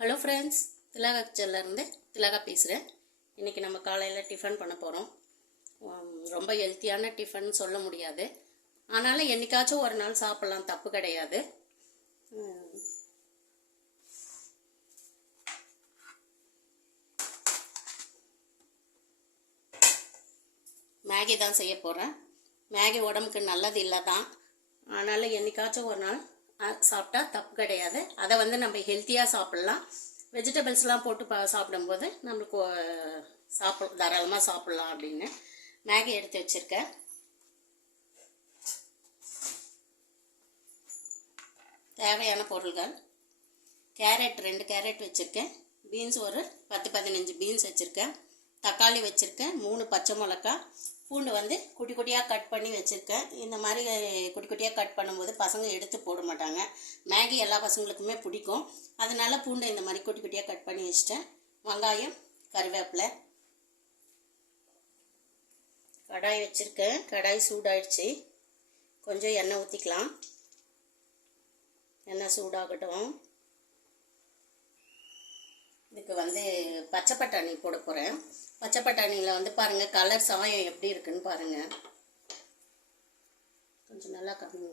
Hello friends திலகா கிச்சன்லேருந்து திலகா பேசுகிறேன் இன்றைக்கி நம்ம காலையில் டிஃபன் பண்ண போகிறோம் ரொம்ப ஹெல்த்தியான டிஃபன் சொல்ல முடியாது. ஆனாலும் என்றைக்காச்சும் ஒரு நாள் சாப்பிட்லாம் தப்பு கிடையாது. மேகி தான் செய்ய போகிறேன் மேகி உடம்புக்கு நல்லது இல்லை தான் ஆனாலும் என்றைக்காச்சும் ஒரு நாள் சாப்பிட்டா தப்பு கிடையாது. அதை வந்து நம்ம ஹெல்த்தியாக சாப்பிட்லாம். வெஜிடபிள்ஸ்லாம் போட்டு பா சாப்பிடும்போது நம்மளுக்கு சாப்பிட தாராளமாக சாப்பிட்லாம் அப்படின்னு மேகி எடுத்து வச்சுருக்கேன். தேவையான பொருள்கள். கேரட் ரெண்டு கேரட் வச்சுருக்கேன். பீன்ஸ் ஒரு பத்து பதினஞ்சு பீன்ஸ் வச்சுருக்கேன். தக்காளி வச்சுருக்கேன். மூணு பச்சை மிளகா பூண்டு வந்து குட்டி குட்டியாக கட் பண்ணி வச்சுருக்கேன். இந்த மாதிரி குட்டி குட்டியாக கட் பண்ணும்போது பசங்க எடுத்து போட மாட்டாங்க. மேகி எல்லா பசங்களுக்குமே பிடிக்கும். அதனால பூண்டை இந்த மாதிரி குட்டி குட்டியாக கட் பண்ணி வச்சுட்டேன். வெங்காயம் கருவேப்பிலை கடாய் வச்சுருக்கேன். கடாய் சூடாயிடுச்சு. கொஞ்சம் எண்ணெய் ஊற்றிக்கலாம் எண்ணெய் சூடாகட்டும். இதுக்கு வந்து பச்சை பட்டாணி போட போகிறேன் பச்சை பட்டாணியில் வந்து பாருங்கள் கலர் சாயம் எப்படி இருக்குன்னு பாருங்கள் கொஞ்சம் நல்லா கம்மி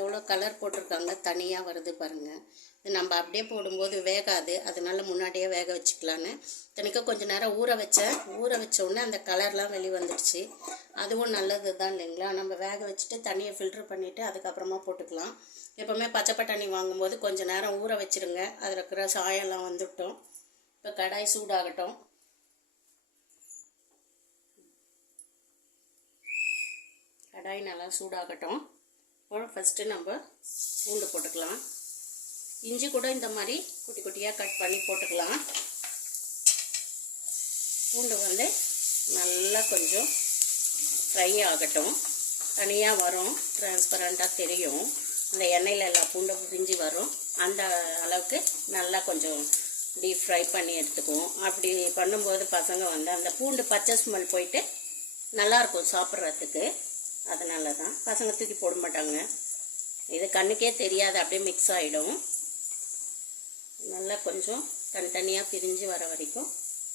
எவ்வளோ கலர் போட்டிருக்காங்க தனியாக வருது பாருங்கள் இது நம்ம அப்படியே போடும்போது வேகாது. அதனால முன்னாடியே வேக வச்சுக்கலான்னு. இத்தனைக்கும் கொஞ்சம் நேரம் ஊற வச்சேன். ஊற வச்ச உடனே அந்த கலர்லாம் வெளி வந்துடுச்சு. அதுவும் நல்லது தான் இல்லைங்களா? நம்ம வேக வச்சுட்டு தண்ணியை ஃபில்ட்ரு பண்ணிவிட்டு அதுக்கப்புறமா போட்டுக்கலாம். எப்போவுமே பச்சை பட்டாணி வாங்கும்போது கொஞ்சம் நேரம் ஊற வச்சிருங்க. அதில் இருக்கிற சாயம்லாம் வந்துவிட்டோம் இப்போ கடாய் சூடாகட்டும். கடாய் நல்லா சூடாகட்டும். அப்புறம் ஃபஸ்ட்டு நம்ம பூண்டு போட்டுக்கலாம். இஞ்சி கூட இந்த மாதிரி குட்டி குட்டியாக கட் பண்ணி போட்டுக்கலாம். பூண்டு வந்து நல்லா கொஞ்சம் ஃப்ரை ஆகட்டும். தனியாக வரும் டிரான்ஸ்பரண்ட்டாக தெரியும். அந்த எண்ணெயில் எல்லாம் பூண்டை பிரிஞ்சு வரும். அந்த அளவுக்கு நல்லா கொஞ்சம் டீப் ஃப்ரை பண்ணி எடுத்துக்குவோம். அப்படி பண்ணும்போது பசங்க வந்து அந்த பூண்டு பச்சை ஸ்மெல் போயிட்டு நல்லாயிருக்கும் சாப்பிட்றதுக்கு. அதனால தான் பசங்க தூக்கி போட மாட்டாங்க. இது கண்ணுக்கே தெரியாது அப்படியே மிக்ஸ் ஆகிடும் நல்லா கொஞ்சம் தனித்தனியாக பிரிஞ்சு வர வரைக்கும்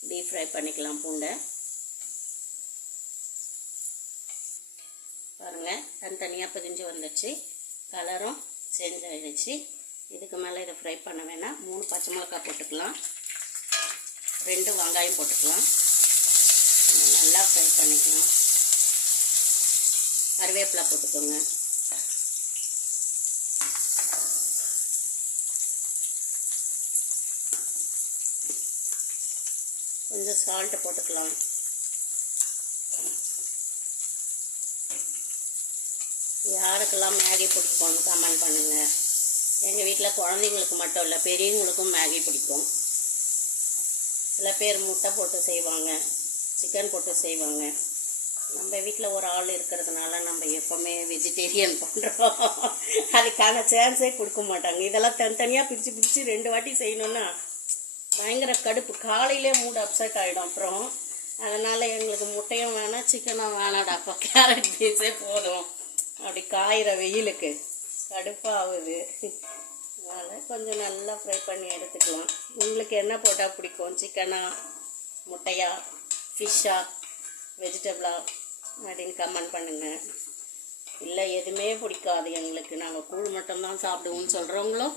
டீப் ஃப்ரை பண்ணிக்கலாம் பூண்டை. பாருங்கள் தனித்தனியாக பிரிஞ்சு வந்துடுச்சு கலரும் சேஞ்ச் ஆகிடுச்சு இதுக்கு மேலே இதை ஃப்ரை பண்ண வேணாம். மூணு பச்சை மிளகாய் போட்டுக்கலாம். ரெண்டு வெங்காயம் போட்டுக்கலாம். நல்லா ஃப்ரை பண்ணிக்கலாம். கருவேப்பிலை போட்டுக்கோங்க. கொஞ்சம் சால்ட்டு போட்டுக்கலாம். யாருக்கெல்லாம் மேகி பிடிக்கும்னு கமெண்ட் பண்ணுங்கள் எங்கள் வீட்டில் குழந்தைங்களுக்கு மட்டும் இல்லை பெரியவங்களுக்கும் மேகி பிடிக்கும். சில பேர் முட்டை போட்டு செய்வாங்க சிக்கன் போட்டு செய்வாங்க. நம்ம வீட்டில் ஒரு ஆள் இருக்கிறதுனால நம்ம எப்போவுமே வெஜிடேரியன் பண்ணுறோம் அதுக்கான சான்ஸே கொடுக்க மாட்டாங்க. இதெல்லாம் தனித்தனியாக பிரித்து பிரித்து ரெண்டு வாட்டி செய்யணுன்னா பயங்கர கடுப்பு. காலையிலே மூடு அப்செட் ஆகிடும் அப்புறம். அதனால் எங்களுக்கு முட்டையும் வேணாம் சிக்கனும் வேணாடாப்பா கேரட் பீஸே போதும். அப்படி காயிற வெயிலுக்கு கடுப்பாகுது. அதனால் கொஞ்சம் நல்லா ஃப்ரை பண்ணி எடுத்துக்கலாம். உங்களுக்கு என்ன போட்டால் பிடிக்கும்? சிக்கனா முட்டையா ஃபிஷ்ஷா வெஜிடபிளா அப்படின்னு கமெண்ட் பண்ணுங்கள் இல்லை எதுவுமே பிடிக்காது எங்களுக்கு. நாங்கள் கூழ் மட்டும்தான் சாப்பிடுவோம்னு சொல்கிறவங்களும்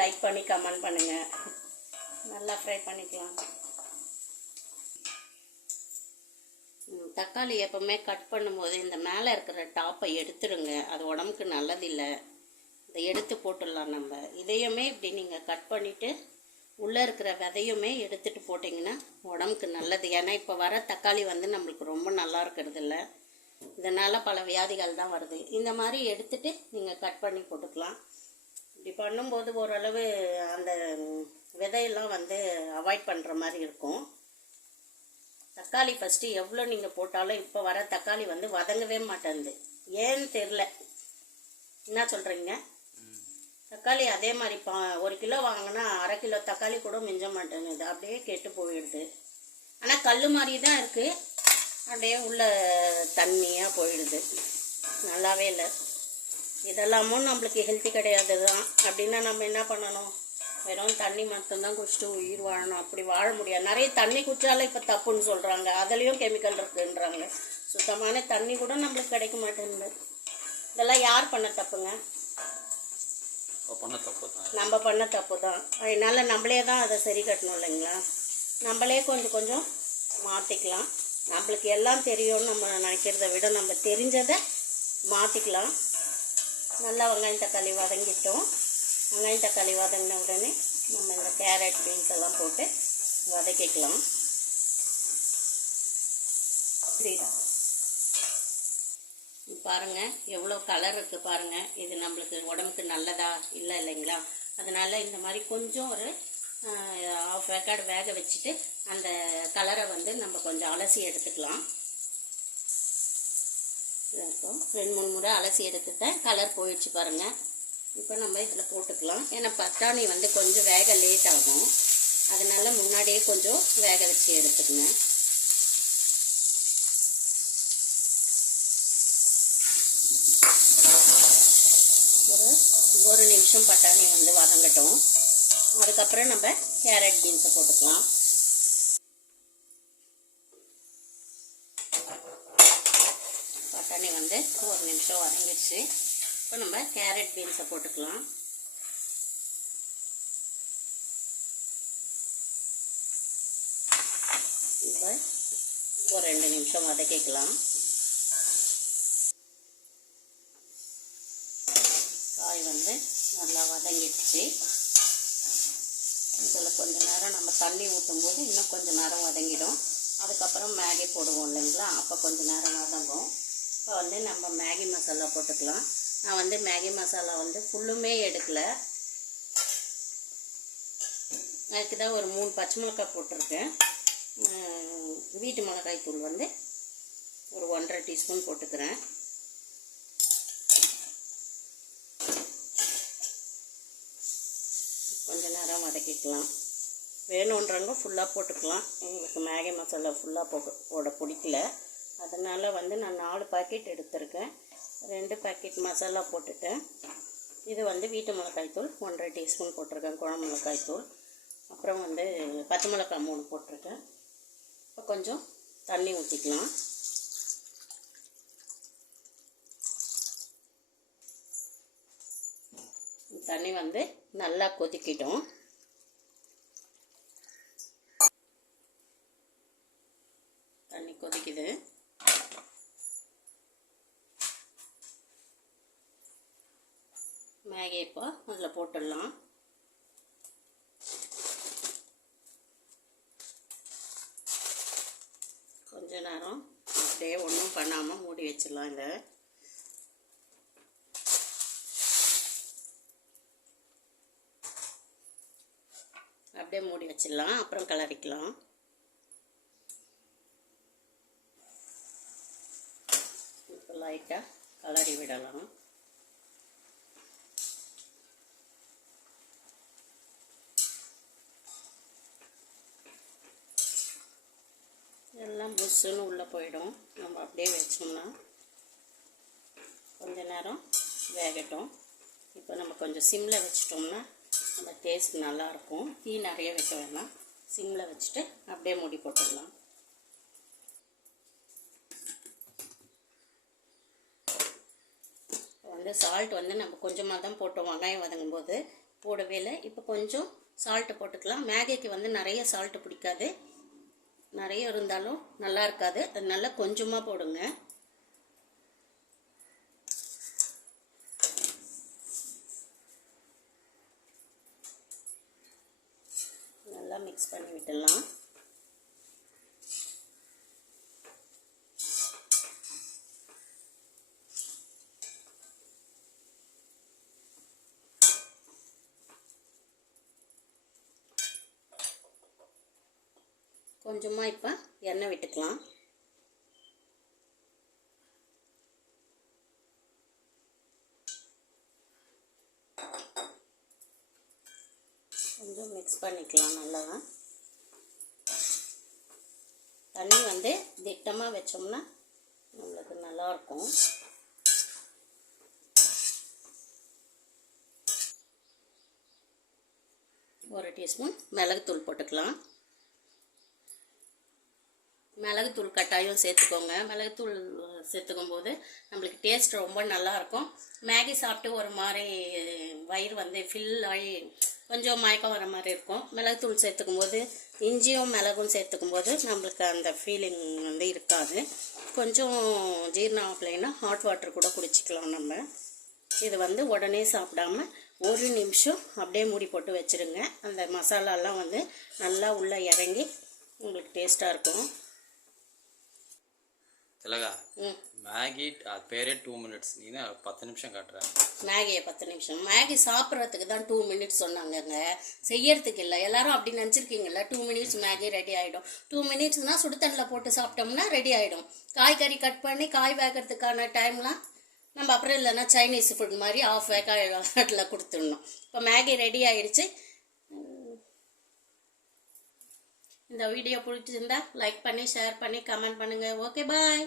லைக் பண்ணி கமெண்ட் பண்ணுங்கள் நல்லா ஃப்ரை பண்ணிக்கலாம். தக்காளி எப்போவுமே கட் பண்ணும்போது இந்த மேலே இருக்கிற டாப்பை எடுத்துடுங்க. அது உடம்புக்கு நல்லதில்லை. இதை எடுத்து போட்டுடலாம் நம்ம. இதையுமே இப்படி நீங்கள் கட் பண்ணிவிட்டு உள்ளே இருக்கிற விதையுமே எடுத்துட்டு போட்டிங்கன்னா உடம்புக்கு நல்லது. ஏன்னா இப்போ வர தக்காளி வந்து நம்மளுக்கு ரொம்ப நல்லா இருக்கிறது இல்லை. இதனால் பல வியாதிகள் தான் வருது. இந்த மாதிரி எடுத்துகிட்டு நீங்கள் கட் பண்ணி போட்டுக்கலாம். இப்படி பண்ணும்போது ஓரளவு அந்த விதையெல்லாம் வந்து அவாய்ட் பண்ணுற மாதிரி இருக்கும். தக்காளி ஃபஸ்ட்டு எவ்வளோ நீங்கள் போட்டாலும் இப்போ வர தக்காளி வந்து வதங்கவே மாட்டேங்குது ஏன்னு தெரில என்ன சொல்கிறீங்க தக்காளி அதே மாதிரி பா ஒரு கிலோ வாங்கினா அரை கிலோ தக்காளி கூட மிஞ்ச மாட்டேங்குது. அப்படியே கெட்டு போயிடுது. ஆனால் கல் மாதிரி தான் இருக்குது அப்படியே உள்ள தண்ணியாக போயிடுது. நல்லாவே இல்லை. இதெல்லாமும் நம்மளுக்கு ஹெல்த்தி கிடையாது தான் அப்படின்னா நம்ம என்ன பண்ணணும்? வெறும் தண்ணி மட்டும்தான் குடிச்சிட்டு உயிர் வாழணும். அப்படி வாழ முடியாது. நிறைய தண்ணி குடிச்சாலும் இப்போ தப்புன்னு சொல்கிறாங்க அதுலேயும் கெமிக்கல் இருக்குன்றாங்க. சுத்தமான தண்ணி கூட நம்மளுக்கு கிடைக்க மாட்டேங்குது. இதெல்லாம் யார் பண்ண தப்புங்க? பண்ண தப்பு தான் நம்ம பண்ண தப்பு தான் அதனால நம்மளே தான் அதை சரி கட்டணும் இல்லைங்களா? நம்மளே கொஞ்சம் கொஞ்சம் மாற்றிக்கலாம் நம்மளுக்கு எல்லாம் தெரியும்னு நம்ம நினைக்கிறத விட நம்ம தெரிஞ்சதை மாற்றிக்கலாம் நல்லா வெங்காயம் தக்காளி வதங்கிட்டோம். வெங்காயம் தக்காளி வதங்கின உடனே நம்ம இந்த கேரட் பீன்ஸ் எல்லாம் போட்டு வதக்கிக்கலாம். புரியுதா? பாருங்கள் எவ்வளோ கலர் இருக்குது பாருங்கள் இது நம்மளுக்கு உடம்புக்கு நல்லதா இல்லை இல்லைங்களா? அதனால் இந்த மாதிரி கொஞ்சம் ஒரு ஆஃப் வேக்காடு வேக வச்சுட்டு அந்த கலரை வந்து நம்ம கொஞ்சம் அலசி எடுத்துக்கலாம். இப்போ ரெண்டு மூணு முறை அலசி எடுத்துட்டேன். கலர் போயிடுச்சு பாருங்க. இப்போ நம்ம இதில் போட்டுக்கலாம். ஏன்னா பட்டாணி வந்து கொஞ்சம் வேக லேட் ஆகும். அதனால முன்னாடியே கொஞ்சம் வேக வச்சு எடுத்துக்கங்க ஒரு ஒரு நிமிஷம் பட்டாணி வந்து வதங்கட்டும். அதுக்கப்புறம் நம்ம கேரட் பீன்ஸை போட்டுக்கலாம். பட்டாணி வந்து ஒரு நிமிஷம் வதங்கிடுச்சு. இப்போ நம்ம கேரட் பீன்ஸை போட்டுக்கலாம். இப்போ ஒரு ரெண்டு நிமிஷம் வதக்கிக்கலாம். வெங்காயம் வந்து நல்லா வதங்கிடுச்சு. இதில் கொஞ்சம் நேரம் நம்ம தண்ணி ஊற்றும் போது இன்னும் கொஞ்சம் நேரம் வதங்கிடும். அதுக்கப்புறம் மேகி போடுவோம் இல்லைங்களா? அப்போ கொஞ்சம் நேரம் வதங்கும். இப்போ வந்து நம்ம மேகி மசாலா போட்டுக்கலாம். நான் வந்து மேகி மசாலா வந்து ஃபுல்லுமே எடுக்கலை. அதுக்கு தான் ஒரு மூணு பச்சை மிளகாய் போட்டிருக்கேன். வீட்டு மிளகாய் தூள் வந்து ஒரு ஒன்றரை டீஸ்பூன் போட்டுக்கிறேன். கொஞ்ச வதக்கிக்கலாம். வேணுன்றவங்க ஃபுல்லாக போட்டுக்கலாம். எங்களுக்கு மேகி மசாலா ஃபுல்லாக போட்டு போட பிடிக்கல. அதனால் வந்து நான் நாலு பாக்கெட் எடுத்திருக்கேன். ரெண்டு பாக்கெட் மசாலா போட்டுட்டேன். இது வந்து வீட்டு மிளகாய் தூள் ஒன்றரை டீஸ்பூன் போட்டிருக்கேன் குழம்பு மிளகாய் தூள். அப்புறம் வந்து பச்சை மிளகாய் மூணு போட்டிருக்கேன். இப்போ கொஞ்சம் தண்ணி ஊற்றிக்கலாம் தண்ணி வந்து நல்லா கொதிக்கிட்டோம் தண்ணி கொதிக்குது மேகி இப்போ அதில் போட்டுடலாம் கொஞ்ச நேரம் அப்படியே ஒன்றும் பண்ணாமல் மூடி வச்சிடலாம் இதை. அப்படியே மூடி வச்சிடலாம் அப்புறம் கலரிக்கலாம். இப்போ லைட்டாக கலரி விடலாம். எல்லாம் உள்ளே போயிடும். நம்ம அப்படியே வச்சோம்னா கொஞ்ச நேரம் வேகட்டும். இப்போ நம்ம கொஞ்சம் சிம்மில் வச்சிட்டோம்னா அந்த டேஸ்ட் நல்லாயிருக்கும். தீ நிறைய வைக்க வேணாம். சிம்மில் வச்சுட்டு அப்படியே மூடி போட்டுடலாம். இப்போ வந்து சால்ட் வந்து நம்ம கொஞ்சமாக தான் போட்டோம். வெங்காயம் வதங்கும் போது போடவே இல்லை. இப்போ கொஞ்சம் சால்ட்டு போட்டுக்கலாம். மேகிக்கு வந்து நிறைய சால்ட்டு பிடிக்காது. நிறைய இருந்தாலும் நல்லா இருக்காது. அதனால கொஞ்சமாக போடுங்க. நல்லா மிக்ஸ் பண்ணி விட்டுடலாம். கொஞ்சமாக இப்போ எண்ணெய் விட்டுக்கலாம். கொஞ்சம் மிக்ஸ் பண்ணிக்கலாம் நல்லா தண்ணி வந்து திட்டமாக வச்சோம்னா நம்மளுக்கு நல்லாயிருக்கும் ஒரு டீஸ்பூன் மிளகுத்தூள் போட்டுக்கலாம். மிளகுத்தூள் கட்டாயம் சேர்த்துக்கோங்க. மிளகுத்தூள் சேர்த்துக்கும் போது நம்மளுக்கு டேஸ்ட் ரொம்ப நல்லாயிருக்கும் மேகி சாப்பிட்டு ஒரு மாதிரி வயிறு வந்து ஃபில் ஆகி கொஞ்சம் மயக்கம் வர மாதிரி இருக்கும். மிளகுத்தூள் சேர்த்துக்கும் போது இஞ்சியும் மிளகும் சேர்த்துக்கும் போது நம்மளுக்கு அந்த ஃபீலிங் வந்து இருக்காது. கொஞ்சம் ஜீரணம் ஆகலைன்னா ஹாட் வாட்டர் கூட குடிச்சிக்கலாம் நம்ம. இது வந்து உடனே சாப்பிடாம ஒரு நிமிஷம் அப்படியே மூடி போட்டு வச்சிருங்க. அந்த மசாலாலாம் வந்து நல்லா உள்ளே இறங்கி உங்களுக்கு டேஸ்ட்டாக இருக்கும். ம். மேகி அது பேரே டூ மினிட்ஸ் நீ பத்து நிமிஷம் காட்டுற. மேகியை பத்து நிமிஷம். மேகி சாப்பிட்றதுக்கு தான் டூ மினிட்ஸ் சொன்னாங்கங்க. செய்யறதுக்கு இல்லை. எல்லாரும் அப்படி நினச்சிருக்கீங்கல்ல. டூ மினிட்ஸ் மேகி ரெடி ஆகிடும் டூ மினிட்ஸ்னால் சுடுதண்ணில் போட்டு சாப்பிட்டோம்னா ரெடி ஆகிடும் காய்கறி கட் பண்ணி காய் வேகிறதுக்கான டைம்லாம் நம்ம அப்புறம் இல்லைன்னா சைனீஸ் ஃபுட் மாதிரி ஆஃப் வேக்காட்டில் கொடுத்துடணும். இப்போ மேகி ரெடி ஆயிடுச்சு. இந்த வீடியோ பிடிச்சிருந்தா லைக் பண்ணி ஷேர் பண்ணி கமெண்ட் பண்ணுங்கள் ஓகே பாய்